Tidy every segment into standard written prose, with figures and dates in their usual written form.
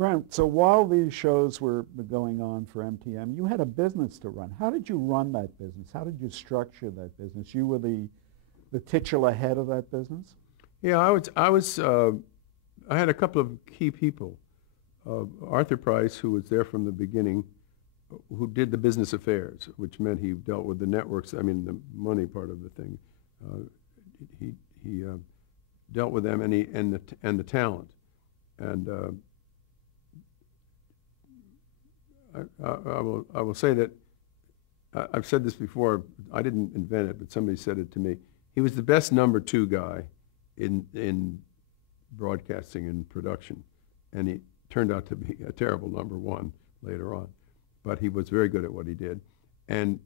Grant, so while these shows were going on for MTM, you had a business to run. How did you run that business? How did you structure that business? You were the titular head of that business? Yeah, I had a couple of key people. Arthur Price, who was there from the beginning, who did the business affairs, which meant he dealt with the networks, I mean, the money part of the thing. He dealt with them and the talent. And I will say that I've said this before. I didn't invent it, but somebody said it to me. He was the best number 2 guy in broadcasting and production, and he turned out to be a terrible number 1 later on. But he was very good at what he did, and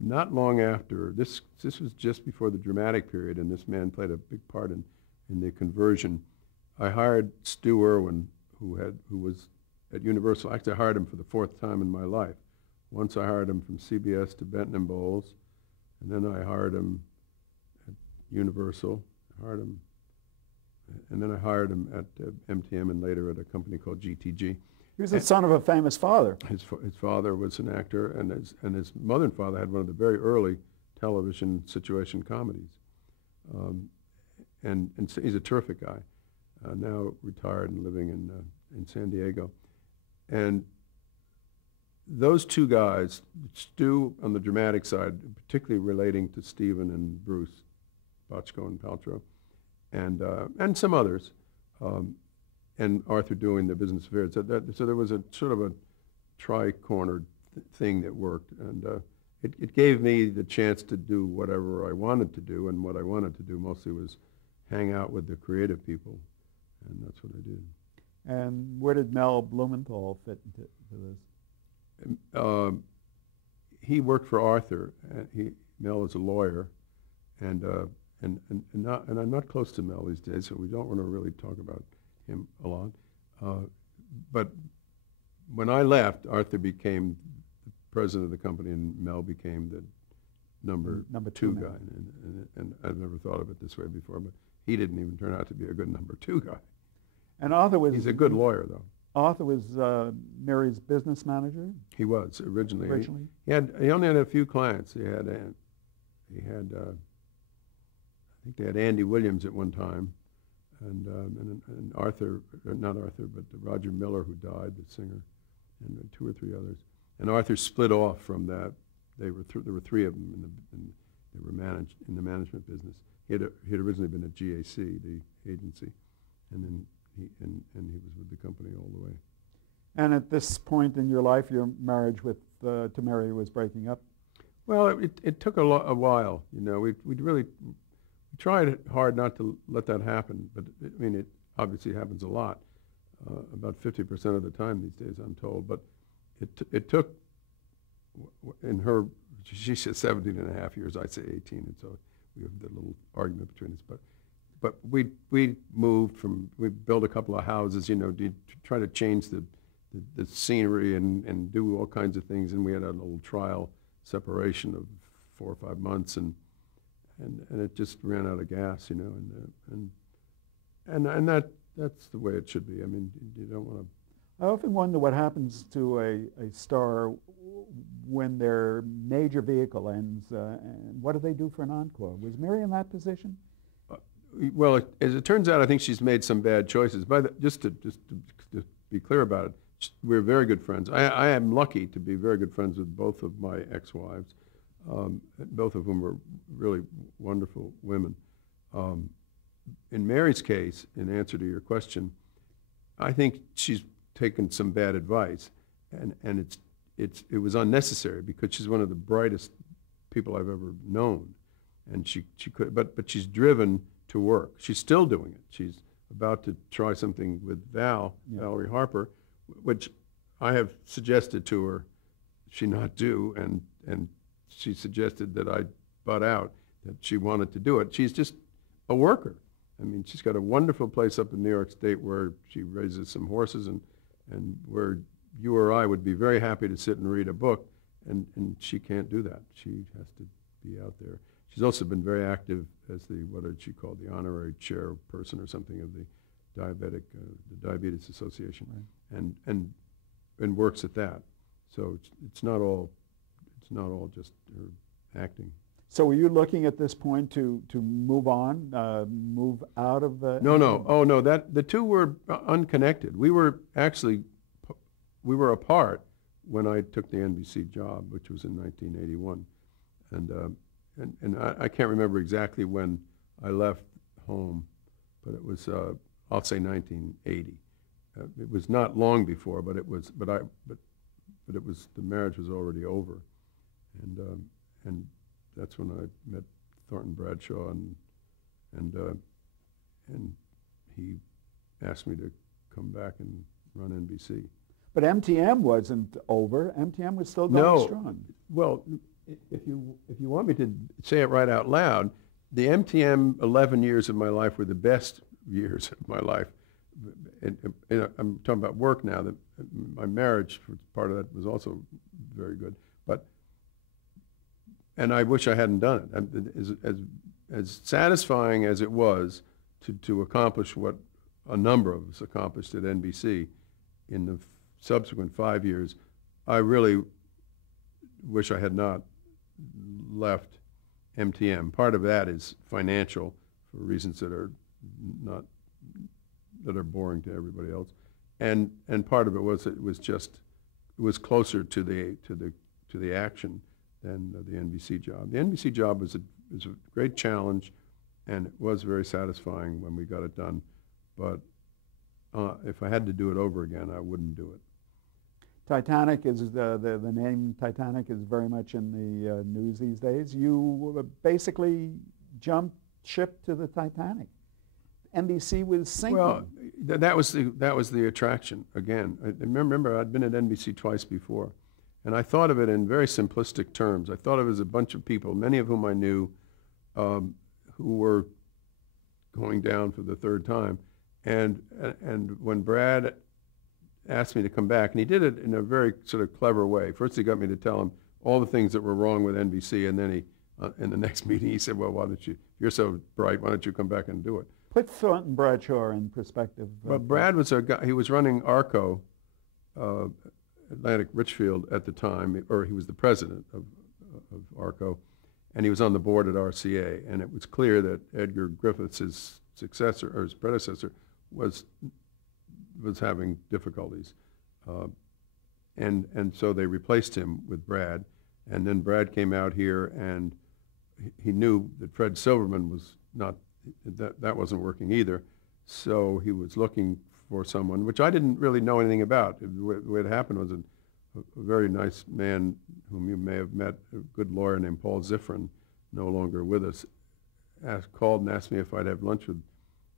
not long after this was just before the dramatic period, and this man played a big part in the conversion. I hired Stu Irwin, who was at Universal. Actually, I hired him for the 4th time in my life. Once I hired him from CBS to Benton and Bowles, and then I hired him at Universal. And then I hired him at MTM and later at a company called GTG. He was the son of a famous father. His father was an actor, and his mother and father had one of the very early television situation comedies. And so he's a terrific guy, now retired and living in San Diego. And those 2 guys, Stu on the dramatic side, particularly relating to Stephen and Bruce, Bochco and Paltrow, and some others, and Arthur doing the business affairs. So there was a sort of a tri-cornered thing that worked, and it gave me the chance to do whatever I wanted to do, and what I wanted to do mostly was hang out with the creative people, and that's what I did. And where did Mel Blumenthal fit into this? He worked for Arthur. Mel is a lawyer, and I'm not close to Mel these days, so we don't want to really talk about him a lot. But when I left, Arthur became the president of the company, and Mel became the number 2 guy. And I've never thought of it this way before, but he didn't even turn out to be a good number 2 guy. And Arthur was... He's a good lawyer, though. Arthur was Mary's business manager? He was, originally. He only had a few clients. He had I think they had Andy Williams at one time, and Arthur, not Arthur, but Roger Miller, who died, the singer, and 2 or 3 others. And Arthur split off from that. There were 3 of them, and they were managed in the management business. He had originally been at GAC, the agency, and then he was with the company all the way. And at this point in your life, your marriage to Mary was breaking up? Well, it took a while. You know, we tried hard not to let that happen, but it obviously happens a lot, about 50% of the time these days, I'm told. But it took, in her, she said 17 and a half years, I say 18, and so we have that little argument between us. But we built a couple of houses, you know, to try to change the scenery and do all kinds of things, and we had a little trial separation of 4 or 5 months, and it just ran out of gas, you know, and that's the way it should be. I mean, you don't want to. I often wonder what happens to a star when their major vehicle ends, and what do they do for an encore? Was Mary in that position? Well, as it turns out, I think she's made some bad choices. Just to be clear about it, we're very good friends. I am lucky to be very good friends with both of my ex-wives, both of whom were really wonderful women. In Mary's case, in answer to your question, I think she's taken some bad advice, and it was unnecessary because she's one of the brightest people I've ever known, and she could, but she's driven to work. She's still doing it. She's about to try something with Valerie Harper, which I have suggested to her she not do, and she suggested that I butt out, that she wanted to do it. She's just a worker. I mean, she's got a wonderful place up in New York State where she raises some horses, and where you or I would be very happy to sit and read a book, and she can't do that. She has to be out there. She's also been very active as what did she call, the honorary chairperson or something of the the Diabetes Association, and works at that. So it's not all just acting. So were you looking at this point to move on, move out of the? No. Oh no, the two were unconnected. We were apart when I took the NBC job, which was in 1981, and I can't remember exactly when I left home, but it was I'll say 1980. It was not long before, but it was the marriage was already over, and that's when I met Thornton Bradshaw, and he asked me to come back and run NBC. But MTM wasn't over. MTM was still going strong. Well, if you want me to say it right out loud, the MTM 11 years of my life were the best years of my life. And I'm talking about work now. That my marriage, part of that, was also very good. And I wish I hadn't done it. As satisfying as it was to accomplish what a number of us accomplished at NBC in the subsequent 5 years, I really wish I had not left MTM. Part of that is financial, for reasons that are boring to everybody else, and part of it was it was closer to the action than the NBC job. The NBC job was a great challenge, and it was very satisfying when we got it done. But if I had to do it over again, I wouldn't do it. Titanic is the name Titanic is very much in the news these days. You basically jumped ship to the Titanic. NBC was sinking. Well, that was the attraction again. I remember I'd been at NBC twice before, and I thought of it in very simplistic terms. I thought of it as a bunch of people, many of whom I knew, who were going down for the third time, and when Brad asked me to come back, and he did it in a very sort of clever way. First, he got me to tell him all the things that were wrong with NBC, and then he, in the next meeting, he said, "Well, why don't you? If you're so bright, why don't you come back and do it?" Put Thornton Bradshaw in perspective. Well, Brad was a guy. He was running ARCO, Atlantic Richfield at the time, or he was the president of ARCO, and he was on the board at RCA. And it was clear that Edgar Griffiths, his successor or his predecessor, was having difficulties, and so they replaced him with Brad. And then Brad came out here, and he knew that Fred Silverman was not. That wasn't working either, so he was looking for someone, which I didn't really know anything about. What happened was a very nice man whom you may have met, a good lawyer named Paul Zifrin, no longer with us, called and asked me if I'd have lunch with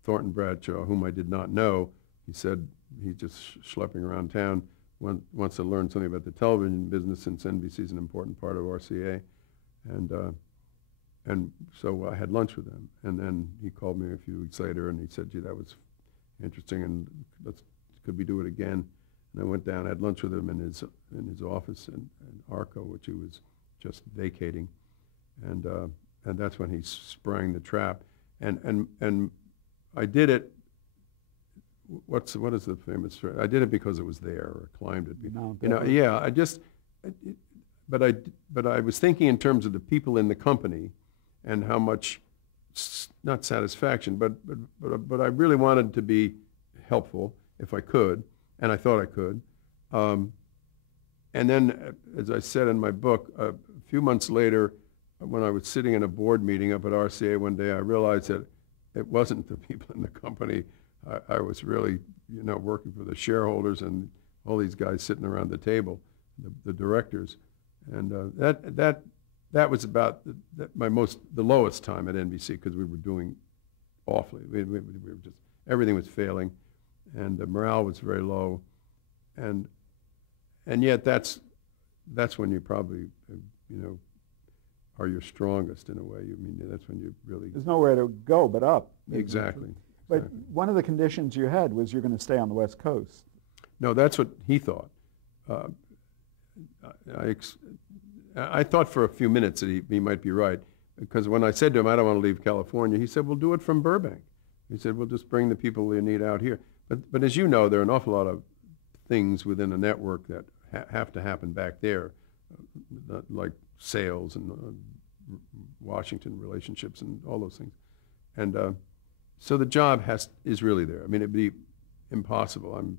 Thornton Bradshaw, whom I did not know. He said he's just schlepping around town, wants to learn something about the television business since NBC is an important part of RCA, and so I had lunch with him, and then he called me a few weeks later, and he said, "Gee, that was interesting, and could we do it again?" And I went down, had lunch with him in his office in ARCO, which he was just vacating, and that's when he sprang the trap, and I did it. What is the famous phrase? I did it because it was there, or climbed it. Yeah. But I was thinking in terms of the people in the company, and how much, not satisfaction, but I really wanted to be helpful if I could, and I thought I could. And then, as I said in my book, a few months later, when I was sitting in a board meeting up at RCA one day, I realized that it wasn't the people in the company. I was really, working for the shareholders and all these guys sitting around the table, the directors, and that was about the lowest time at NBC, because we were doing awfully. We were just, everything was failing, and the morale was very low, and yet that's when you probably are your strongest in a way. That's when you really. There's nowhere to go but up. Exactly. But one of the conditions you had was you're going to stay on the West Coast. No, that's what he thought. I thought for a few minutes that he might be right, because when I said to him, "I don't want to leave California," he said, "Well, do it from Burbank." He said, well, just bring the people you need out here. But as you know, there are an awful lot of things within a network that have to happen back there, like sales and Washington relationships and all those things. And so the job is really there. I mean, it'd be impossible.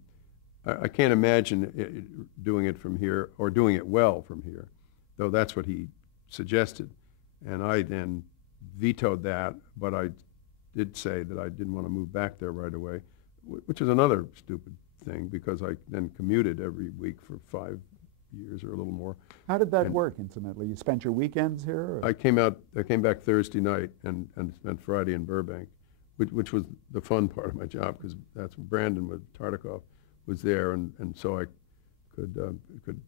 I can't imagine doing it from here or doing it well from here, though that's what he suggested. And I then vetoed that, but I did say that I didn't want to move back there right away, which is another stupid thing because I then commuted every week for 5 years or a little more. How did that work, incidentally? You spent your weekends here? Or? I came back Thursday night and spent Friday in Burbank, which was the fun part of my job because that's when Brandon with Tartikoff was there, and so I could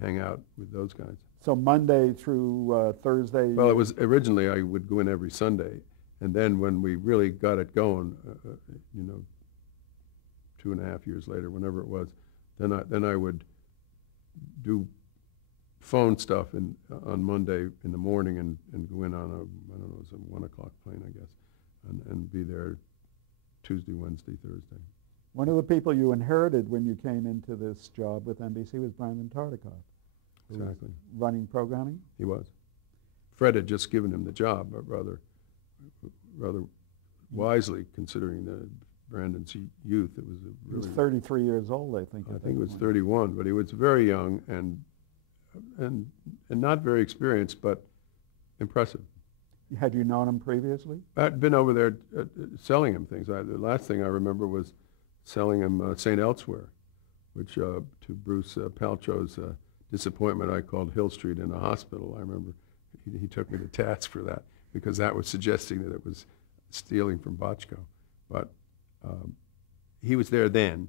hang out with those guys. So Monday through Thursday? Well, it was originally I would go in every Sunday, and then when we really got it going, 2.5 years later, whenever it was, then I would do phone stuff on Monday in the morning and go in on I don't know, it was a 1 o'clock plane, I guess, and be there Tuesday, Wednesday, Thursday. One of the people you inherited when you came into this job with NBC was Brandon Tartikoff. Exactly. Running programming? He was. Fred had just given him the job, but rather wisely, considering Brandon's youth. It was he was 33 years old, I think. I think he was 31, but he was very young and not very experienced, but impressive. Had you known him previously? I'd been over there selling him things. The last thing I remember was selling him St. Elsewhere, which to Bruce Paltrow's disappointment, I called Hill Street in a hospital. I remember he took me to task for that because that was suggesting that it was stealing from Bochco. But he was there then,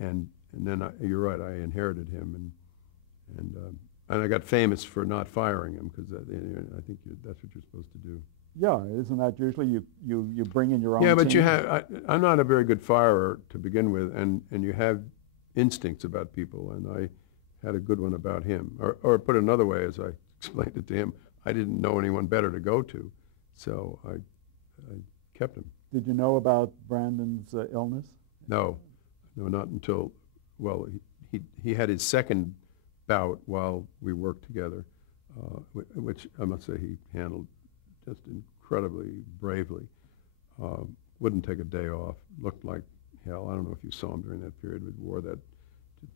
and then you're right, I inherited him, and I got famous for not firing him because I think that's what you're supposed to do. Yeah, isn't that usually you bring in your own? Yeah, but team? I'm not a very good firer to begin with, and you have instincts about people, and I had a good one about him. Or put another way, as I explained it to him, I didn't know anyone better to go to, so I kept him. Did you know about Brandon's illness? No, not until, well, he had his second bout while we worked together, which I must say he handled just incredibly bravely. Wouldn't take a day off, looked like hell. I don't know if you saw him during that period, but wore that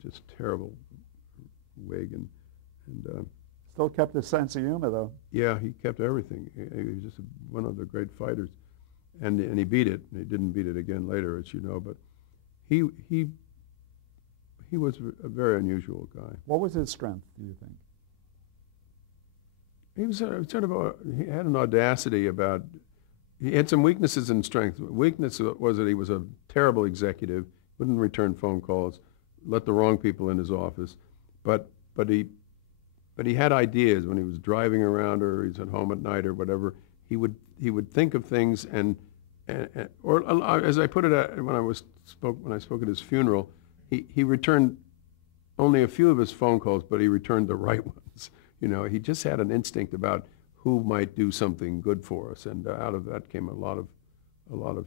just terrible wig and still kept his sense of humor, though. Yeah, he kept everything. He was just one of the great fighters, and he beat it. And he didn't beat it again later, as you know, but he was a very unusual guy. What was his strength, do you think? He was he had an audacity about, he had some weaknesses and strengths. Weakness was that he was a terrible executive, wouldn't return phone calls, let the wrong people in his office, but he had ideas when he was driving around or he's at home at night or whatever. He would think of things or as I put it when I spoke at his funeral, he returned only a few of his phone calls, but he returned the right ones. He just had an instinct about who might do something good for us, and out of that came a lot of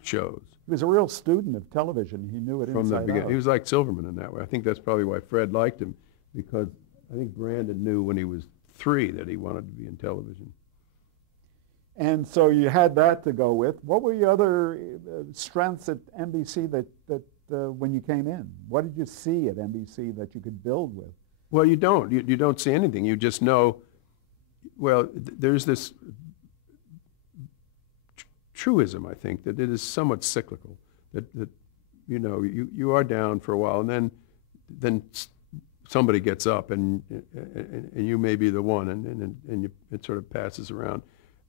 shows. He was a real student of television. He knew it from the inside beginning. out. He was like Silverman in that way. I think that's probably why Fred liked him, because I think Brandon knew when he was 3 that he wanted to be in television. And so you had that to go with. What were your other strengths at NBC that when you came in? What did you see at NBC that you could build with? Well, you don't. You don't see anything. You just know, well, there's this truism, I think, that it is somewhat cyclical, that you are down for a while, and then somebody gets up, and you may be the one, and it sort of passes around.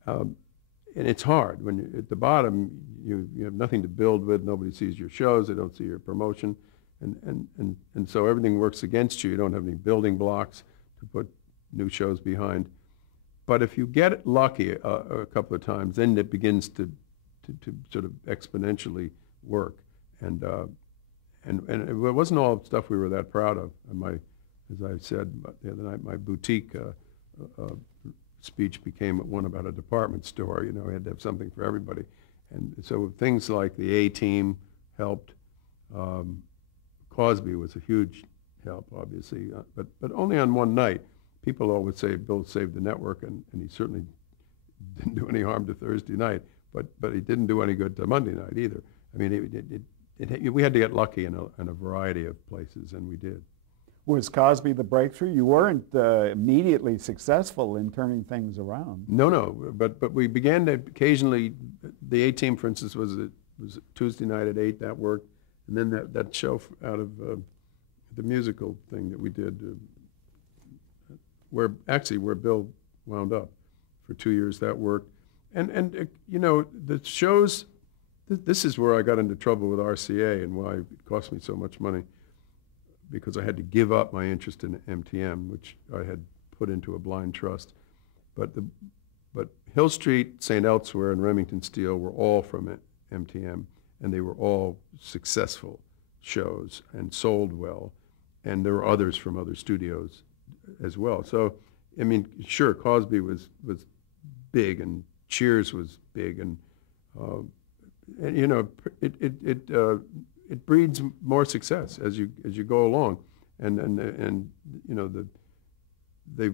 And it's hard. When you're at the bottom, you have nothing to build with. Nobody sees your shows. They don't see your promotion. And so everything works against you. You don't have any building blocks to put new shows behind. But if you get lucky a couple of times, then it begins to sort of exponentially work. And it wasn't all stuff we were that proud of. And as I said the other night, my boutique speech became one about a department store. We had to have something for everybody. And so things like the A-Team helped. Cosby was a huge help, obviously, but only on one night. People always say Bill saved the network, and he certainly didn't do any harm to Thursday night, but he didn't do any good to Monday night either. I mean, we had to get lucky in a variety of places, and we did. Was Cosby the breakthrough? You weren't immediately successful in turning things around. No, but we began to occasionally. The A-Team, for instance, was Tuesday night at 8. That worked, and then that show out of the musical thing that we did, where Bill wound up for 2 years, that worked, and you know, the shows. This is where I got into trouble with RCA and why it cost me so much money, because I had to give up my interest in MTM, which I had put into a blind trust. But Hill Street, St. Elsewhere, and Remington Steele were all from MTM, and they were all successful shows and sold well. And there were others from other studios as well. So, I mean, sure, Cosby was big, and Cheers was big, and you know, it breeds more success as you go along, and you know, they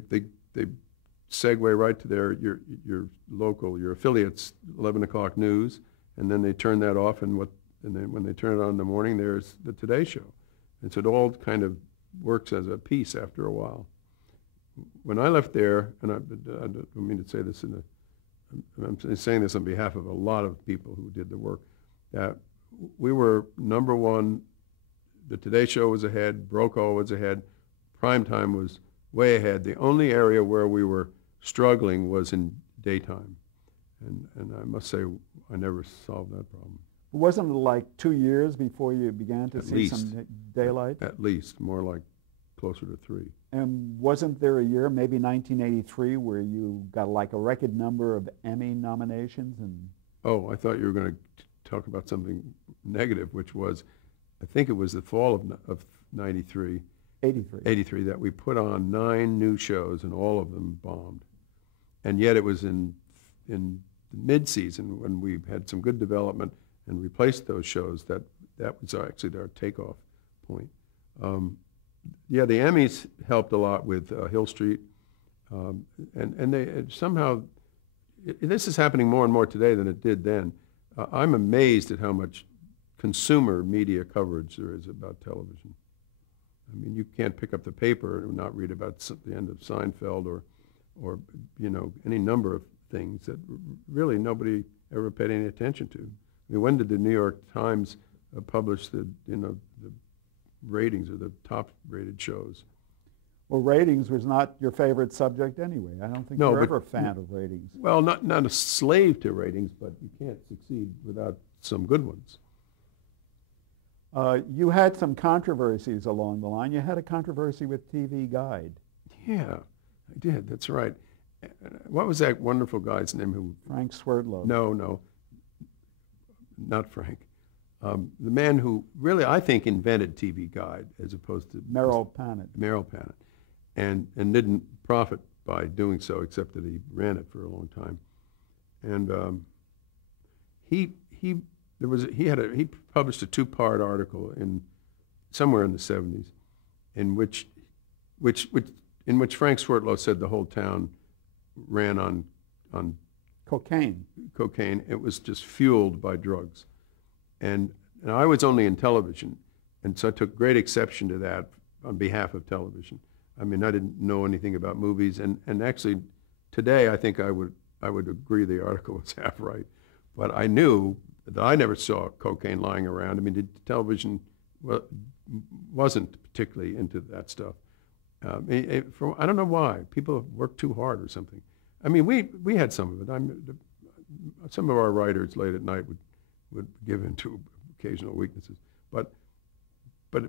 segue right to your local, your affiliates 11 o'clock news, and then they turn that off, and then when they turn it on in the morning, there's the Today Show, and so it all kind of works as a piece after a while. When I left there, and I don't mean to say this I'm saying this on behalf of a lot of people who did the work, that we were number one. The Today Show was ahead, Brokaw was ahead, Primetime was way ahead. The only area where we were struggling was in daytime. And I must say, I never solved that problem. Wasn't it like 2 years before you began to see some daylight? At least, more like closer to 3. And wasn't there a year, maybe 1983, where you got like a record number of Emmy nominations? And oh, I thought you were going to talk about something negative, which was, I think it was the fall of 93, 83, that we put on 9 new shows, and all of them bombed. And yet it was in mid-season, when we had some good development and replaced those shows, that was actually our takeoff point. Yeah, the Emmys helped a lot with Hill Street, and they somehow, this is happening more and more today than it did then. I'm amazed at how much consumer media coverage there is about television. I mean, you can't pick up the paper and not read about the end of Seinfeld or you know, any number of things that really nobody ever paid any attention to. I mean, when did the New York Times publish the ratings or the top rated shows? Well, ratings was not your favorite subject anyway. I don't think you were ever a fan of ratings. Well, not a slave to ratings, but you can't succeed without some good ones. You had some controversies along the line. You had a controversy with TV Guide. Yeah, I did. That's right. What was that wonderful guy's name? Frank Swerdlow. No, not Frank. The man who really, I think, invented TV Guide as opposed to Merrill Panet. Merrill Panet, and didn't profit by doing so, except that he ran it for a long time. And he published a 2-part article somewhere in the 70s, in which Frank Swerdlow said the whole town ran on cocaine. It was just fueled by drugs. And I was only in television, and so I took great exception to that on behalf of television. I mean, I didn't know anything about movies, and actually today I think I would agree the article was half right. But I knew that I never saw cocaine lying around. I mean, television wasn't particularly into that stuff. I don't know why. People work too hard or something. I mean, we had some of it. Some of our writers late at night would give in to occasional weaknesses, but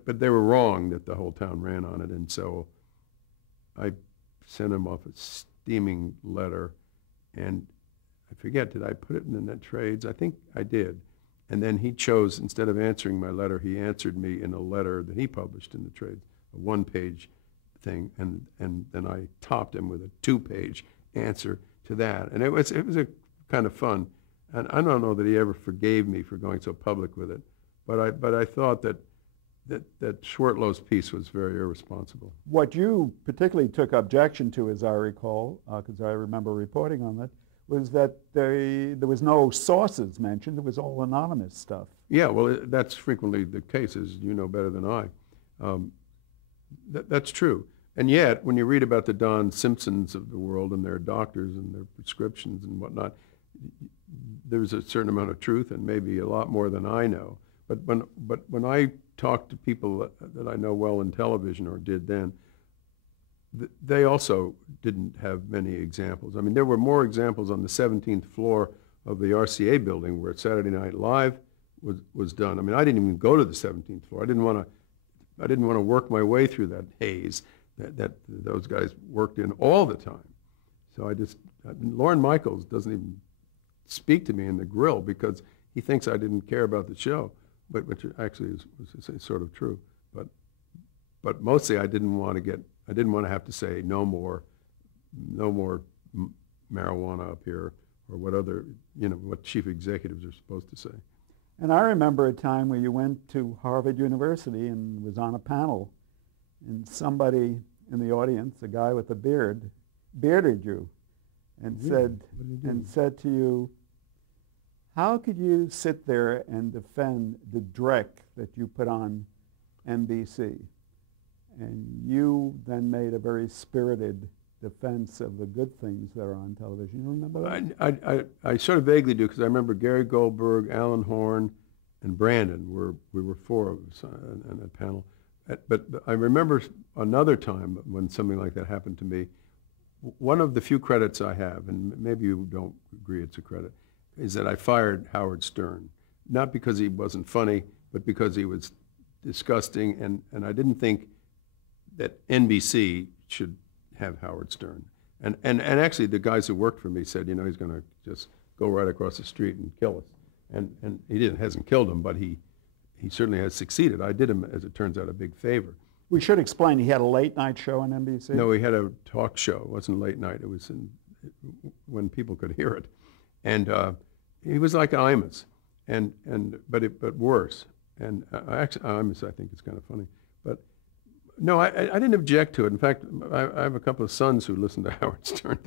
they were wrong that the whole town ran on it, and so I sent him off a steaming letter, and I forget, did I put it in the net trades? I think I did. And then he chose, instead of answering my letter, he answered me in a letter that he published in the trades, a 1-page thing, and then I topped him with a 2-page answer to that. And it was a kind of fun. And I don't know that he ever forgave me for going so public with it, but I thought that Schwertlow's piece was very irresponsible. What you particularly took objection to, as I recall, because I remember reporting on that, was that there was no sources mentioned. It was all anonymous stuff. Yeah, well, that's frequently the case, as you know better than I. That's true. And yet, when you read about the Don Simpsons of the world and their doctors and their prescriptions and whatnot, there's a certain amount of truth and maybe a lot more than I know. But when I talk to people that I know well in television or did then, they also didn't have many examples. I mean, there were more examples on the 17th floor of the RCA building where Saturday Night Live was done. I mean, I didn't even go to the 17th floor. I didn't want to work my way through that haze that those guys worked in all the time. So Lorne Michaels doesn't even speak to me in the grill because he thinks I didn't care about the show, which actually is sort of true. But mostly I didn't want to have to say no more marijuana up here, or what chief executives are supposed to say. And I remember a time where you went to Harvard University and was on a panel, and somebody in the audience, a guy with a beard, bearded you and said to you, how could you sit there and defend the dreck that you put on NBC? And you then made a very spirited defense of the good things that are on television. You remember that? I sort of vaguely do, because I remember Gary Goldberg, Alan Horn, and Brandon. We were four of us on that panel. But I remember another time when something like that happened to me. One of the few credits I have, and maybe you don't agree it's a credit, is that I fired Howard Stern. Not because he wasn't funny, but because he was disgusting, and I didn't think that NBC should have Howard Stern. And actually the guys who worked for me said, he's going to just go right across the street and kill us. And he hasn't killed him, but he certainly has succeeded. I did him, as it turns out, a big favor. We should explain, he had a late night show on NBC? No, he had a talk show. It wasn't late night. It was when people could hear it. And he was like Imus, but worse. And actually, Imus, I think, is kind of funny. But no, I didn't object to it. In fact, I have a couple of sons who listen to Howard Stern,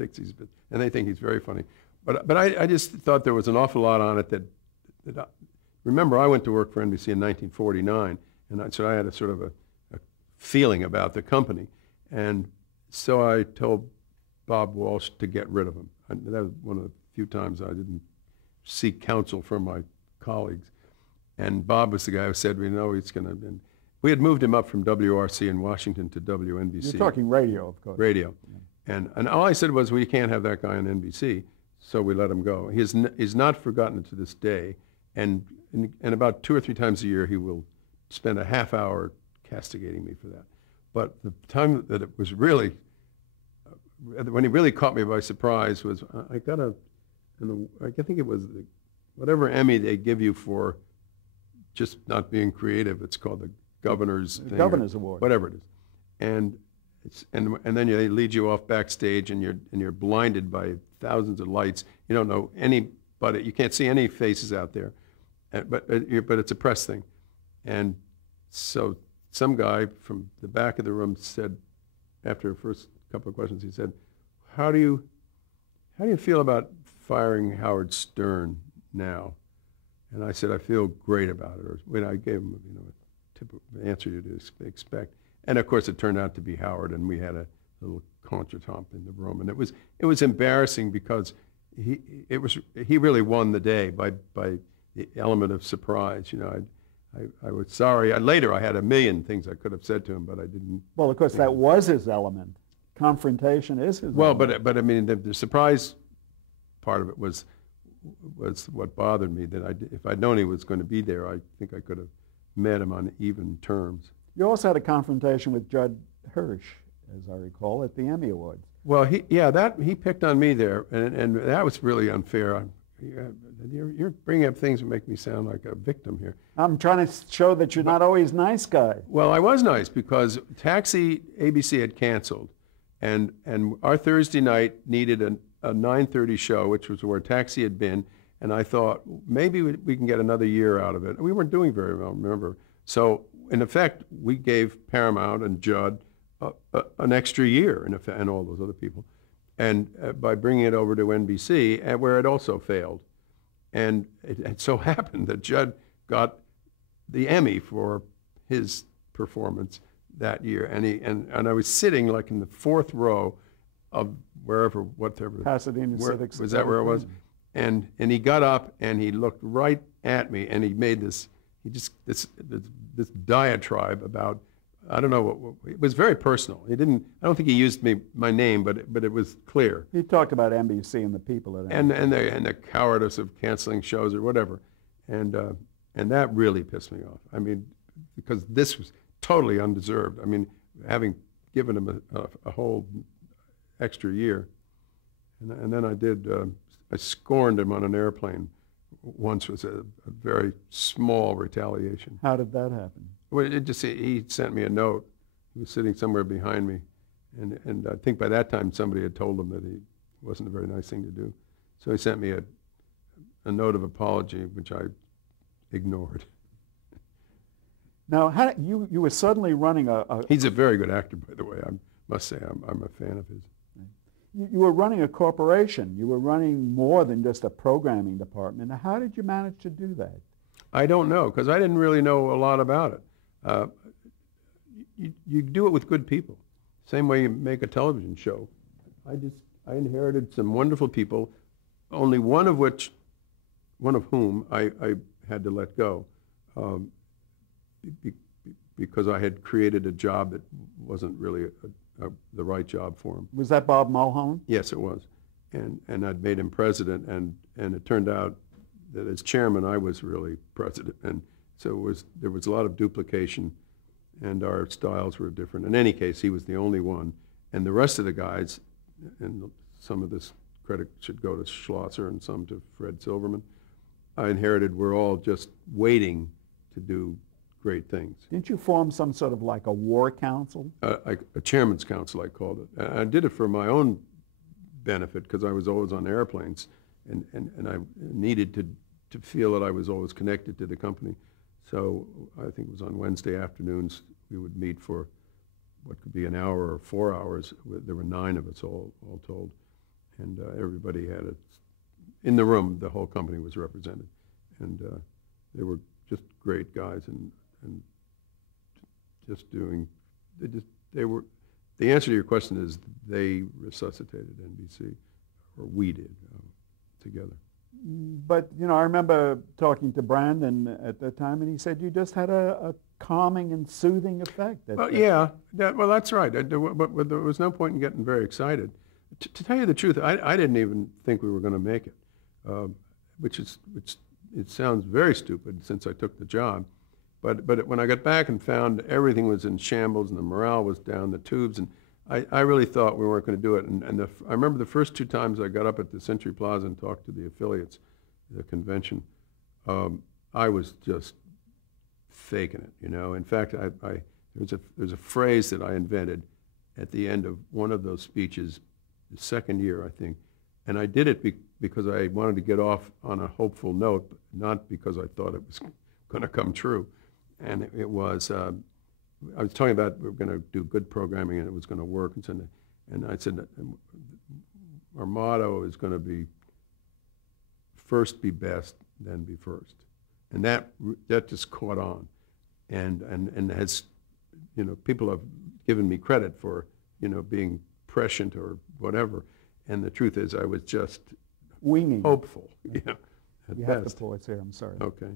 and they think he's very funny. But I just thought there was an awful lot on it remember, I went to work for NBC in 1949, and so I had a sort of a feeling about the company. And so I told Bob Walsh to get rid of him. That was one of the few times I didn't seek counsel from my colleagues. And Bob was the guy who said, he's going to... We had moved him up from WRC in Washington to WNBC. You're talking radio, of course. Radio. Yeah. And all I said was, you can't have that guy on NBC, so we let him go. He's not forgotten it to this day, and about 2 or 3 times a year he will spend a half hour castigating me for that. But the time that it was really, when he really caught me by surprise was, I think it was whatever Emmy they give you for just not being creative. It's called the Governor's thing, Governor's Award, whatever it is, and then they lead you off backstage, and you're blinded by thousands of lights. You don't know anybody. You can't see any faces out there, but it's a press thing, and so some guy from the back of the room said, after the first couple of questions, he said, "How do you feel about firing Howard Stern now?" And I said, "I feel great about it." Or when I gave him, a typical answer you'd expect. And of course, it turned out to be Howard, and we had a little contretemps in the room, and it was embarrassing because he really won the day by the element of surprise. I was sorry. Later, I had a million things I could have said to him, but I didn't. Well, of course, that was his element. Confrontation is his element. Well, but I mean, the surprise part of it was what bothered me. That if I'd known he was going to be there, I think I could have met him on even terms. You also had a confrontation with Judd Hirsch, as I recall, at the Emmy Awards. Well, he picked on me there, and that was really unfair. You're bringing up things that make me sound like a victim here. I'm trying to show that you're not always nice guy. Well, I was nice because Taxi ABC had canceled, and our Thursday night needed a 9:30 show, which was where Taxi had been, And I thought, maybe we can get another year out of it. We weren't doing very well, remember? So, in effect, we gave Paramount and Judd an extra year, in effect, and all those other people, and by bringing it over to NBC, where it also failed. And it so happened that Judd got the Emmy for his performance that year, and I was sitting like in the fourth row of whatever. Pasadena Civic. Was that where it was? And he got up and he looked right at me and he made this diatribe about, I don't know, it was very personal. I don't think he used my name, but it was clear. He talked about NBC and the people at NBC. And the cowardice of canceling shows or whatever. And that really pissed me off. I mean, because this was totally undeserved. I mean, having given him a whole extra year. And then I scorned him on an airplane once with a very small retaliation. How did that happen? Well, he sent me a note. He was sitting somewhere behind me. And I think by that time somebody had told him that it wasn't a very nice thing to do. So he sent me a note of apology, which I ignored. Now, you were suddenly running He's a very good actor, by the way. I must say I'm a fan of his. You were running a corporation. You were running more than just a programming department. Now, how did you manage to do that? I don't know, because I didn't really know a lot about it. You do it with good people. Same way you make a television show. I inherited some wonderful people, only one of whom I had to let go. Because I had created a job that wasn't really the right job for him. Was that Bob Mulhone? Yes, it was. And I'd made him president, and it turned out that as chairman, I was really president. And so there was a lot of duplication, and our styles were different. In any case, he was the only one. And the rest of the guys, and some of this credit should go to Schlosser and some to Fred Silverman, I inherited, were all just waiting to do great things. Didn't you form some sort of like a war council? A chairman's council, I called it. And I did it for my own benefit because I was always on airplanes, and I needed to feel that I was always connected to the company. So I think it was on Wednesday afternoons we would meet for what could be an hour or 4 hours. There were 9 of us all told, and everybody had it. In the room, the whole company was represented, and they were just great guys, and just doing, the answer to your question is they resuscitated NBC, or we did, together. But, I remember talking to Brandon at that time, and he said you just had a calming and soothing effect. Yeah, that's right. But there was no point in getting very excited. To tell you the truth, I didn't even think we were going to make it, which it sounds very stupid since I took the job. But when I got back and found everything was in shambles and the morale was down the tubes, and I really thought we weren't going to do it. And I remember the first 2 times I got up at the Century Plaza and talked to the affiliates, the convention, I was just faking it, In fact, there's a phrase that I invented at the end of one of those speeches, the second year, I think, and I did it because I wanted to get off on a hopeful note, but not because I thought it was going to come true. And it was, I was talking about we were going to do good programming and it was going to work. And I said, our motto is going to be first be best, then be first. And that just caught on. And has, people have given me credit for, being prescient or whatever. And the truth is I was just winging. Hopeful. Yeah. You have to pause here, I'm sorry. Okay.